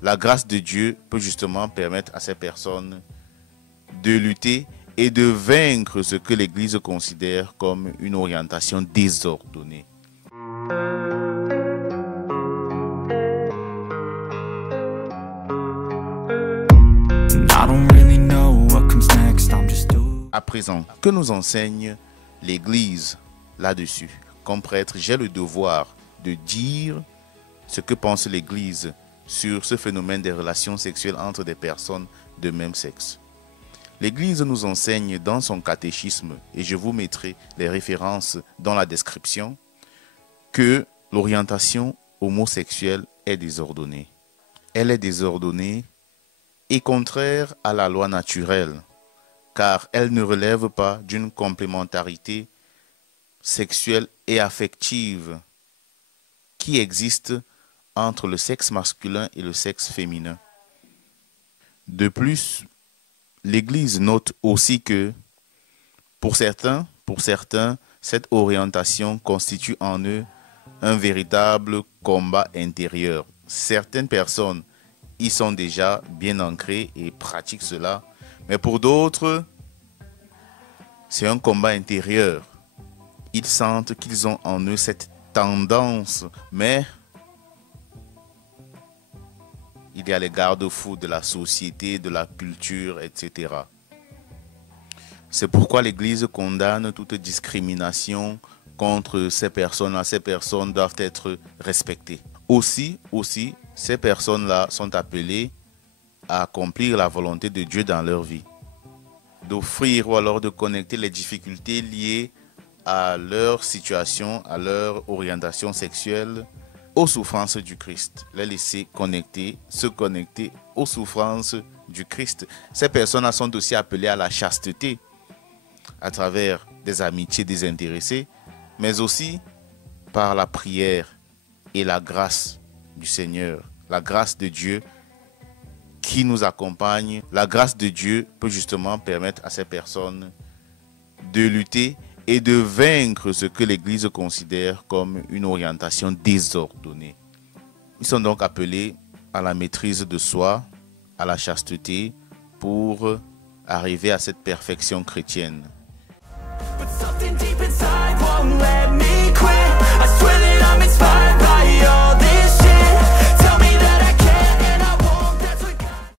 La grâce de Dieu peut justement permettre à ces personnes de lutter et de vaincre ce que l'Église considère comme une orientation désordonnée. À présent, que nous enseigne l'Église là-dessus? Comme prêtre, j'ai le devoir de dire ce que pense l'Église sur ce phénomène des relations sexuelles entre des personnes de même sexe. L'Église nous enseigne dans son catéchisme, et je vous mettrai les références dans la description, que l'orientation homosexuelle est désordonnée. Elle est désordonnée et contraire à la loi naturelle, car elle ne relève pas d'une complémentarité sexuelle et affective qui existe entre le sexe masculin et le sexe féminin. De plus, l'Église note aussi que pour certains, cette orientation constitue en eux un véritable combat intérieur. Certaines personnes y sont déjà bien ancrées et pratiquent cela, mais pour d'autres, c'est un combat intérieur. Ils sentent qu'ils ont en eux cette tendance, mais il y a les garde-fous de la société, de la culture, etc. C'est pourquoi l'Église condamne toute discrimination contre ces personnes-là. Ces personnes doivent être respectées. Aussi, ces personnes-là sont appelées à accomplir la volonté de Dieu dans leur vie. D'offrir ou alors de connecter les difficultés liées à leur situation, à leur orientation sexuelle, aux souffrances du Christ. Les laisser se connecter aux souffrances du Christ. Ces personnes sont aussi appelées à la chasteté à travers des amitiés désintéressées, mais aussi par la prière et la grâce du Seigneur, la grâce de Dieu qui nous accompagne. La grâce de Dieu peut justement permettre à ces personnes de lutter et de vaincre ce que l'Église considère comme une orientation désordonnée. Ils sont donc appelés à la maîtrise de soi, à la chasteté, pour arriver à cette perfection chrétienne.